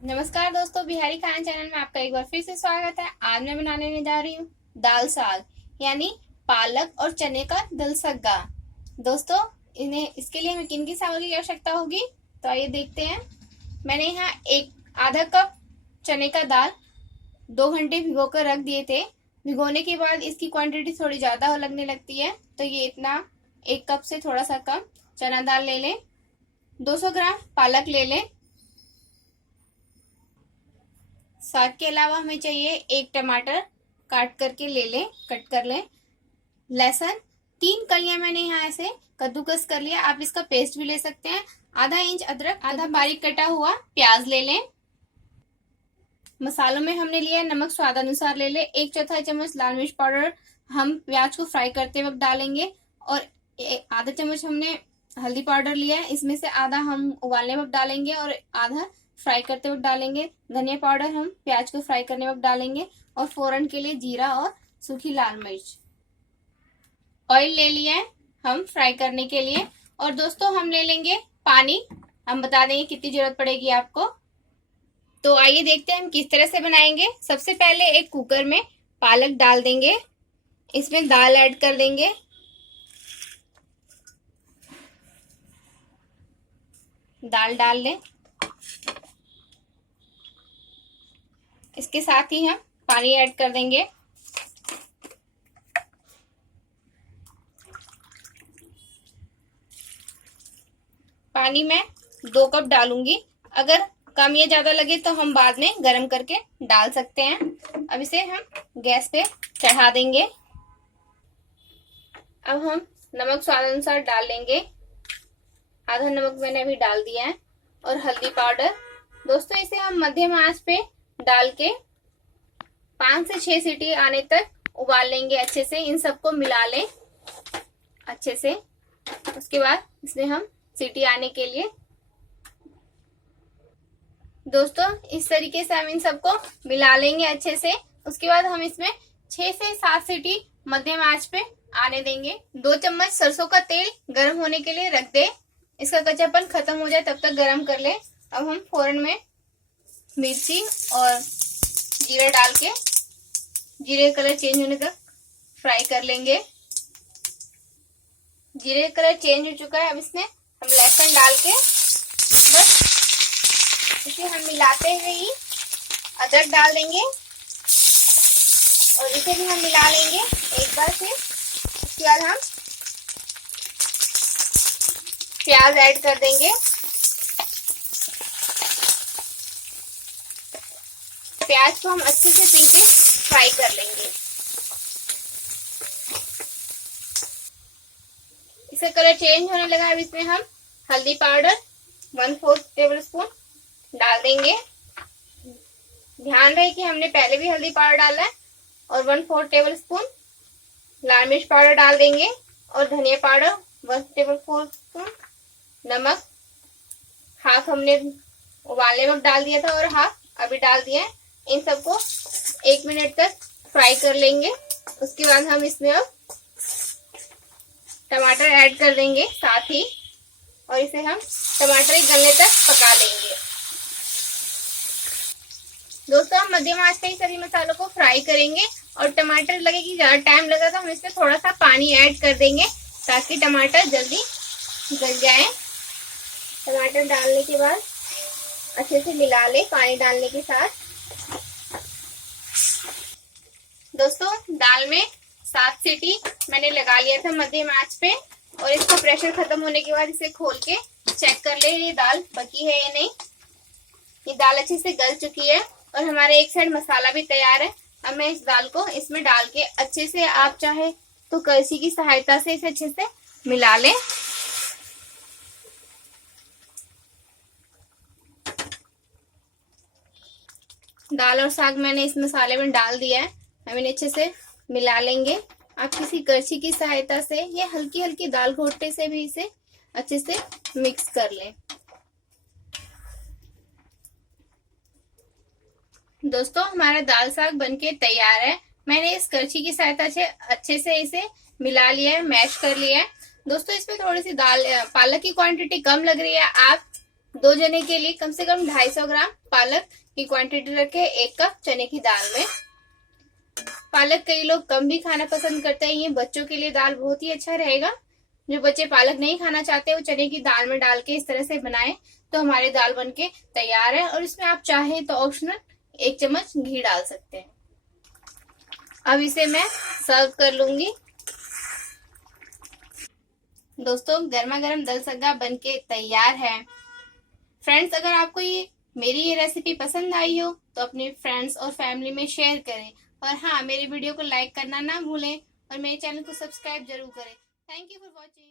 नमस्कार दोस्तों, बिहारी खाना चैनल में आपका एक बार फिर से स्वागत है। आज मैं बनाने जा रही हूँ दाल साग, यानी पालक और चने का दल सग्गा। दोस्तों, इन्हें इसके लिए हमें किन की सामग्री की आवश्यकता होगी, तो आइए देखते हैं। मैंने यहाँ एक आधा कप चने का दाल 2 घंटे भिगो कर रख दिए थे। भिगोने के बाद इसकी क्वांटिटी थोड़ी ज्यादा लगने लगती है, तो ये इतना 1 कप से थोड़ा सा कम चना दाल ले लें। 200 ग्राम पालक ले लें। साग के अलावा हमें चाहिए 1 टमाटर काट करके ले लें, कट कर लें। लहसुन 3 कलियां मैंने यहाँ ऐसे कद्दूकस कर लिया, आप इसका पेस्ट भी ले सकते हैं। आधा इंच अदरक, आधा बारीक कटा हुआ प्याज ले लें। मसालों में हमने लिया नमक स्वाद अनुसार ले लें। 1/4 चम्मच लाल मिर्च पाउडर हम प्याज को फ्राई करते वक्त डालेंगे, और आधा चम्मच हमने हल्दी पाउडर लिया है, इसमें से आधा हम उबालने वक्त डालेंगे और आधा फ्राई करते वक्त डालेंगे। धनिया पाउडर हम प्याज को फ्राई करने वक्त डालेंगे, और फोरन के लिए जीरा और सूखी लाल मिर्च। ऑयल ले लिया है हम फ्राई करने के लिए। और दोस्तों, हम ले लेंगे पानी, हम बता देंगे कितनी जरूरत पड़ेगी आपको। तो आइए देखते हैं हम किस तरह से बनाएंगे। सबसे पहले एक कुकर में पालक डाल देंगे, इसमें दाल ऐड कर देंगे। दाल डाल लें, इसके साथ ही हम पानी ऐड कर देंगे। पानी मैं 2 कप डालूंगी, अगर कम या ज्यादा लगे तो हम बाद में गर्म करके डाल सकते हैं। अब इसे हम गैस पे चढ़ा देंगे। अब हम नमक स्वाद अनुसार डाल लेंगे, आधा नमक मैंने अभी डाल दिया है, और हल्दी पाउडर। दोस्तों, इसे हम मध्यम आंच पे डाल के 5 से 6 सीटी आने तक उबाल लेंगे। अच्छे से इन सबको मिला लें अच्छे से। उसके बाद इसमें हम सीटी आने के लिए, दोस्तों इस तरीके से हम इन सबको मिला लेंगे अच्छे से। उसके बाद हम इसमें 6 से 7 सीटी मध्यम आंच पे आने देंगे। 2 चम्मच सरसों का तेल गर्म होने के लिए रख दे, इसका कच्चापन खत्म हो जाए तब तक गर्म कर ले। अब हम फोरन में मिर्ची और जीरा डाल के जीरे कलर चेंज होने तक फ्राई कर लेंगे। जीरे कलर चेंज हो चुका है, अब इसमें हम लहसुन डाल के बस इसे हम मिलाते हुए ही अदरक डाल देंगे, और इसे भी हम मिला लेंगे एक बार फिर। उसके बाद हम प्याज ऐड कर देंगे। प्याज को हम अच्छे से पीस के फ्राई कर लेंगे। इसका कलर चेंज होने लगा, अब इसमें हम हल्दी पाउडर 1/4 टेबल स्पून डाल देंगे। ध्यान रहे कि हमने पहले भी हल्दी पाउडर डाला है। और 1/4 टेबल स्पून लाल मिर्च पाउडर डाल देंगे, और धनिया पाउडर 1 टेबल स्पून। नमक हाफ हमने उबालने वक्त डाल दिया था, और हाफ अभी डाल दिया है। इन सबको 1 मिनट तक फ्राई कर लेंगे। उसके बाद हम इसमें अब टमाटर ऐड कर देंगे साथ ही, और इसे हम टमाटर गलने तक पका लेंगे। दोस्तों, हम मध्यम आंच पे ही सभी मसालों को फ्राई करेंगे, और टमाटर लगे कि ज्यादा टाइम लगा तो हम इसमें थोड़ा सा पानी ऐड कर देंगे, ताकि टमाटर जल्दी गल जाए। टमाटर डालने के बाद अच्छे से मिला ले पानी डालने के साथ। दोस्तों, दाल में 7 सीटी मैंने लगा लिया था मध्यम आंच पे, और इसका प्रेशर खत्म होने के बाद इसे खोल के चेक कर ले ये दाल पकी है या नहीं। ये दाल अच्छे से गल चुकी है, और हमारे एक साइड मसाला भी तैयार है। अब मैं इस दाल को इसमें डाल के अच्छे से, आप चाहे तो कलछी की सहायता से इसे अच्छे से मिला लें। दाल और साग मैंने इस मसाले में डाल दिया है, हम इन्हें अच्छे से मिला लेंगे। आप किसी कलछी की सहायता से या हल्की हल्की दाल घोटने से भी इसे अच्छे से मिक्स कर लें। दोस्तों, हमारा दाल साग बनके तैयार है। मैंने इस कलछी की सहायता से अच्छे से इसे मिला लिया है, मैश कर लिया है। दोस्तों, इसमें थोड़ी सी दाल पालक की क्वांटिटी कम लग रही है, आप 2 जने के लिए कम से कम 250 ग्राम पालक की क्वांटिटी रखे 1 कप चने की दाल में। पालक कई लोग कम भी खाना पसंद करते हैं, ये बच्चों के लिए दाल बहुत ही अच्छा रहेगा। जो बच्चे पालक नहीं खाना चाहते वो चने की दाल में डाल के इस तरह से बनाएं तो हमारी दाल बनके तैयार है। और इसमें आप चाहें तो ऑप्शनल 1 चम्मच घी डाल सकते हैं। अब इसे मैं सर्व कर लूंगी। दोस्तों गर्मा गर्म दल सग्गा बनके तैयार है। फ्रेंड्स अगर आपको मेरी ये रेसिपी पसंद आई हो तो अपने फ्रेंड्स और फैमिली में शेयर करें। और हाँ, मेरे वीडियो को लाइक करना ना भूलें और मेरे चैनल को सब्सक्राइब जरूर करें। Thank you for watching.